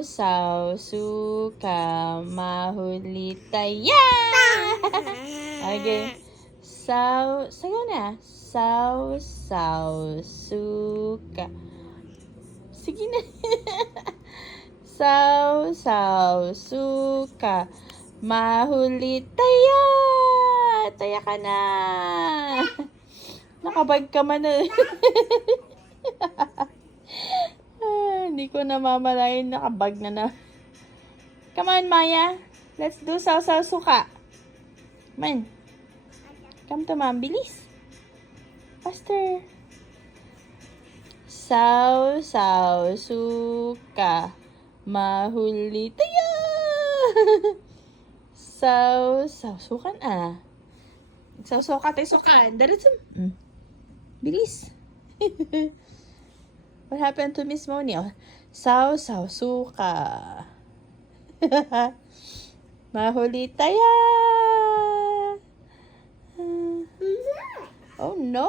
saw, suka, mahuli tayo. Okay. Saw, sayo na. Saw, suka. Sige na. Saw, suka, mahuli tayo. Taya ka na. Nakabag ka man na. Hindi ko namamalayan nakabag na. Come on, Maya. Let's do saw, suka. Come on. Come to mom. Bilis. Faster. Saw, suka, mahuli tayo. Saw, sukan ah. Saw, suka tayo, sukan. Dalit sa... Bilis. What happened to Miss Moni? Oh, saw, suka. Mahuli tayo. Oh no.